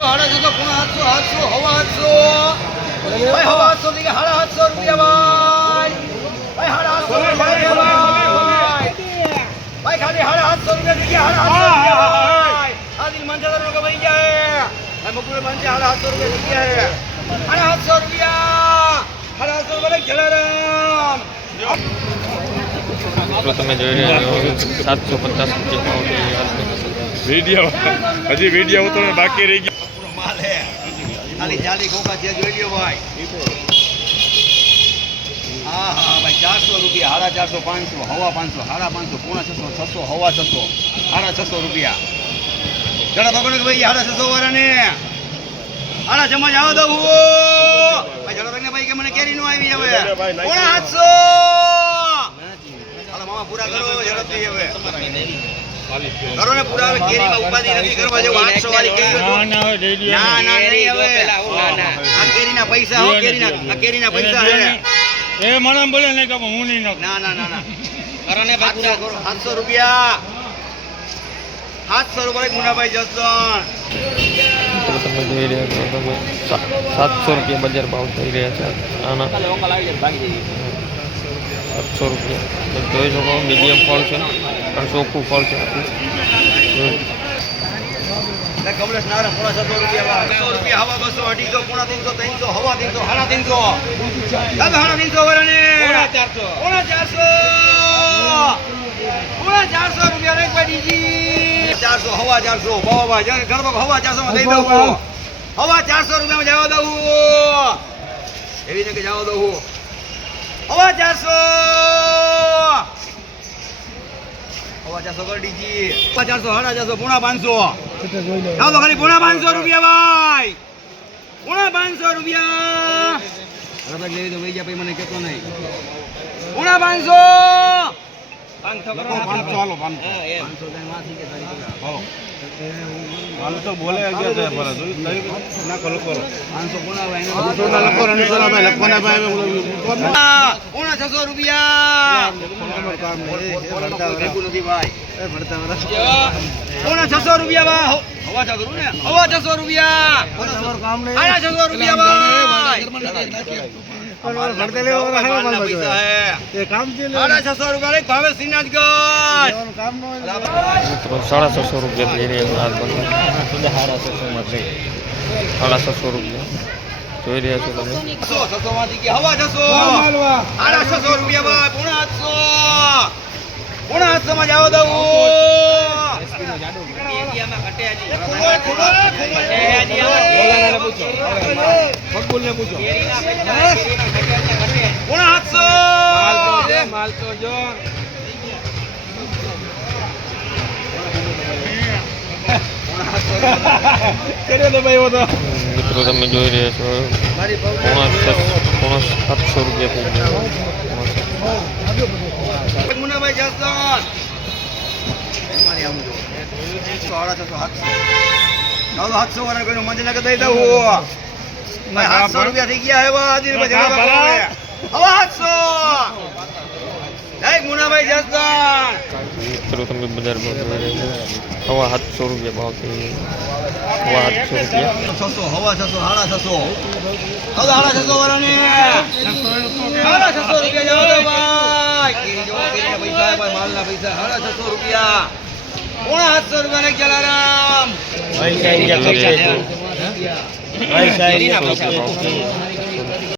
સાડા છસો પૂણા 800 હવા 800 ભાઈ હવા 800 થી 750 રૂપિયા ભાઈ સાડા 800 ભાઈ ખાલી 750 રૂપિયા થી 750 રૂપિયા આદિલ મંજાદર નો કમાઈ જાય ભાઈ મકબૂલ મંજા 750 રૂપિયા થઈ ગયા 750 રૂપિયા 750 તો જલારામ તમે જોઈ રહ્યા છો 750 રૂપિયા વિડીયો હજી વિડીયો ઉતરવાનો બાકી રહી ગયો માલ હે ખાલી જાલી ખોખા છે જોઈ લ્યો ભાઈ હા હા ભાઈ 400 રૂપિયા 450 500 હવા 500 550 પૂણા 600 600 હવા 600 600 રૂપિયા જરા પકડો કે ભાઈ 600 વાળાને આના જમા જાવ દઉં ભાઈ જરા ભાઈ ભાઈ કે મને કેરી નો આવી હવે પૂણા 700 હાલો મામા પૂરા કરો ઝડપથી હવે કરો ને પૂરા હવે કેરીમાં ઉપાધિ નથી કરવા જેવું 800 વાળી કેરી ના ના નહીં હવે આ કેરીના પૈસા હો કેરીના પૈસા હે એ મને બોલે નહીં કે હું નહીં ના ના ના ના કરો ને પૂરા કરો 700 રૂપિયા 700 રૂપિયા મુનાભાઈ જસણ તો તમે જોઈ રહ્યા છો તમે 700 રૂપિયા બજાર ભાવ થઈ રહ્યા છે આના 700 રૂપિયા જોઈ શકો મીડિયમ ફળ છે પણ ચોખ્ખું ફળ છે કમલેશ નારા પૂરા 600 રૂપિયા 100 રૂપિયા હવા 200 250 પૂણા 300 300 હવા 300 સાડા 300 300 વાળાને પૂણા 400 રૂપિયા રે પડીજી 400 હવા 400 બાબા જાને ગરબો હવા 400 માં દઈ દઉં હવા 400 રૂપિયામાં જવા દઉં એવી ને કે જવા દઉં હવા 400 હવા 400 કરી દીજી 400 450 પૂણા 500 જાવ તો ખાલી પૂણા 500 રૂપિયા ભાઈ પૂણા 500 રૂપિયા રબક લેવી તો વઈ જા ભાઈ મને કેતો નહીં પૂણા 500 500 હાલો 500 500 માંથી કે તારી હાલો હાલ તો બોલે ગયા છે પર ના કરો કરો 500 પૂણા ભાઈ ના લખો રણસરા ભાઈ લખવાના ભાઈ પૂણા 600 રૂપિયા કામ નથી ભાઈ એ ભરતા પૂણા 600 રૂપિયા હવા ચા કરું ને હવા 600 રૂપિયા કામ નહીં 600 રૂપિયા ભાઈ ભરતે લેવો પૈસા હે એ કામ છે 600 રૂપિયા રે ભાવે શ્રીનાથગઢ કામ નો મિત્રો 650 રૂપિયા થઈ રહ્યા છે આ બંને 650 રૂપિયા જોઈ રહ્યા છો તમે 600 માંથી કે હવા 600 રૂપિયા ભાઈ પૂણા 800 માં જાવ દઉં પૂણા 800 માલ તો જો મિત્રો તમે જોઈ રહ્યા છો પૂણા 700 રૂપિયા થઈ ગયા મુનાભાઈ જસન સાડા 700 વાળા કોઈનું મંદિર નાખી દઈ દઉં ભાઈ 700 રૂપિયા થઈ ગયા હવે આદિલભાઈ હવે 700 જય મુનાભાઈ જસન મિત્રો તમે બજાર ભાવ જોઈ રહ્યા છો હવા 700 રૂપિયા ભાવ થઈ ગયા હવા 800 રૂપિયા 600 હવા 600 સાડા 600 હવે 600 વાળાને સાડા 600 રૂપિયા જાવ દો ભાઈ કેરી જો કેરીના પૈસા ભાઈ માલના પૈસા સાડા 600 રૂપિયા પૂણા 700 રૂપિયા ને જલારામ પૈસા